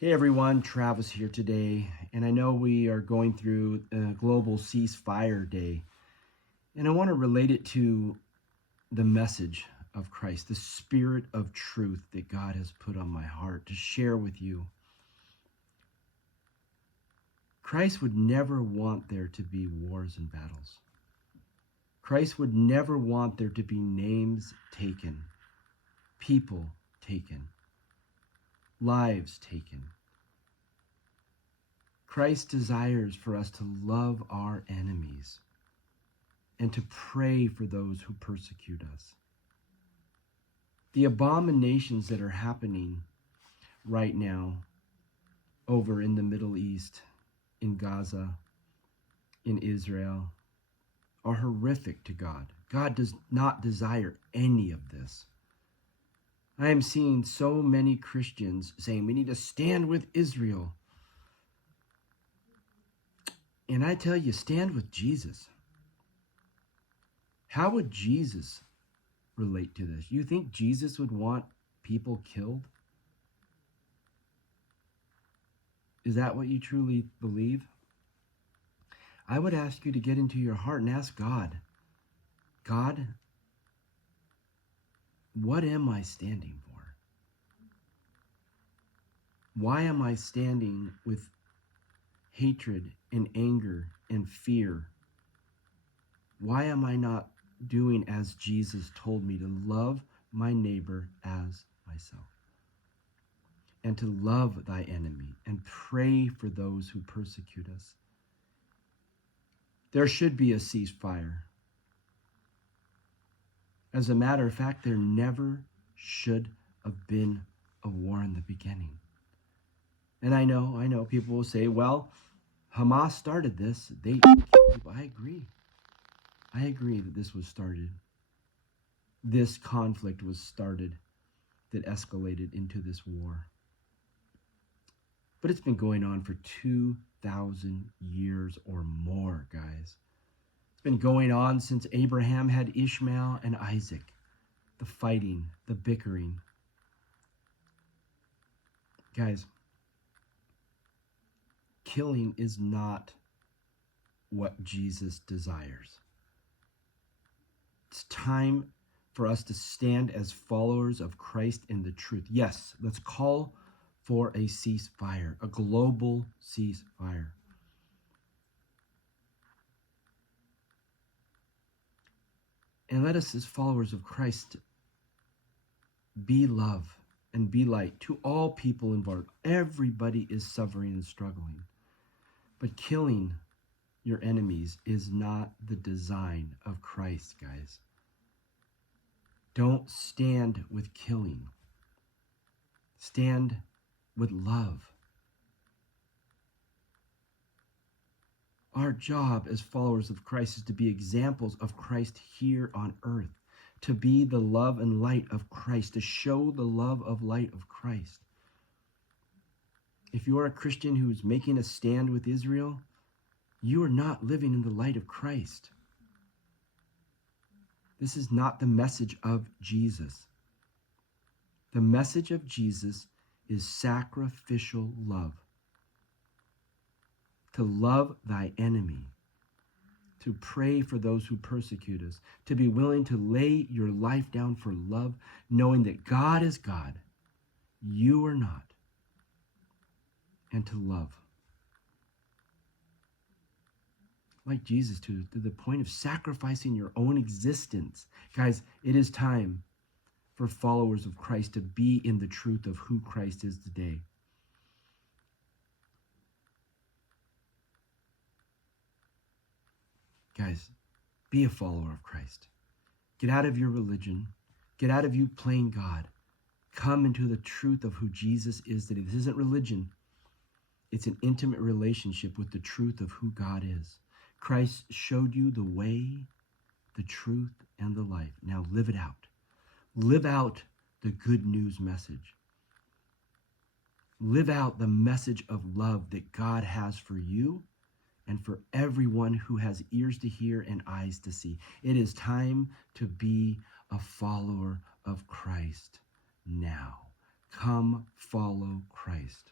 Hey everyone, Travis here today, and I know we are going through a global ceasefire day, and I want to relate it to the message of Christ, the spirit of truth that God has put on my heart to share with you. Christ would never want there to be wars and battles. Christ would never want there to be names taken, people taken, lives taken. Christ desires for us to love our enemies and to pray for those who persecute us. The abominations that are happening right now over in the Middle East, in Gaza, in Israel, are horrific to God. God does not desire any of this. I am seeing so many Christians saying we need to stand with Israel. And I tell you, stand with Jesus. How would Jesus relate to this? You think Jesus would want people killed? Is that what you truly believe? I would ask you to get into your heart and ask God, God, what am I standing for? Why am I standing with hatred and anger and fear? Why am I not doing as Jesus told me to love my neighbor as myself? And to love thy enemy and pray for those who persecute us. There should be a ceasefire. As a matter of fact, there never should have been a war in the beginning. And I know people will say, well, Hamas started this. I agree. I agree that this was started. This conflict was started that escalated into this war. But it's been going on for 2,000 years or more, guys. It's been going on since Abraham had Ishmael and Isaac. The fighting, the bickering. Guys, killing is not what Jesus desires. It's time for us to stand as followers of Christ in the truth. Yes, let's call for a ceasefire, a global ceasefire. And let us, as followers of Christ, be love and be light to all people involved. Everybody is suffering and struggling. But killing your enemies is not the design of Christ, guys. Don't stand with killing. Stand with love. Our job as followers of Christ is to be examples of Christ here on earth, to be the love and light of Christ, to show the love of light of Christ. If you are a Christian who is making a stand with Israel, you are not living in the light of Christ. This is not the message of Jesus. The message of Jesus is sacrificial love. To love thy enemy, to pray for those who persecute us, to be willing to lay your life down for love, knowing that God is God, you are not, and to love. Like Jesus, to the point of sacrificing your own existence. Guys, it is time for followers of Christ to be in the truth of who Christ is today. Guys, be a follower of Christ. Get out of your religion. Get out of you playing God. Come into the truth of who Jesus is today. This isn't religion. It's an intimate relationship with the truth of who God is. Christ showed you the way, the truth, and the life. Now live it out. Live out the good news message. Live out the message of love that God has for you and for everyone who has ears to hear and eyes to see. It is time to be a follower of Christ now. Come follow Christ.